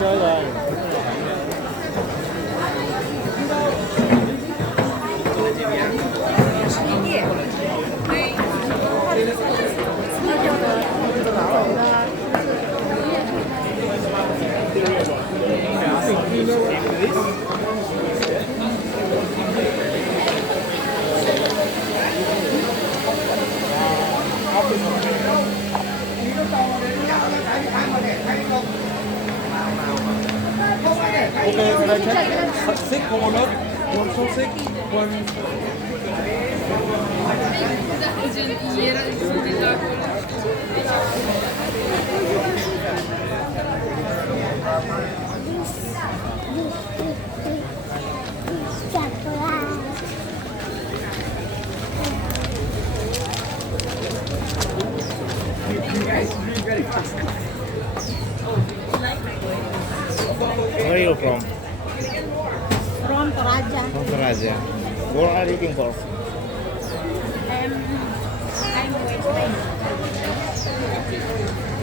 chơi rồi. Okay, can I check? Six coconut, one sausage, one. Where are you from? From Toraja. From Toraja. What are you looking for?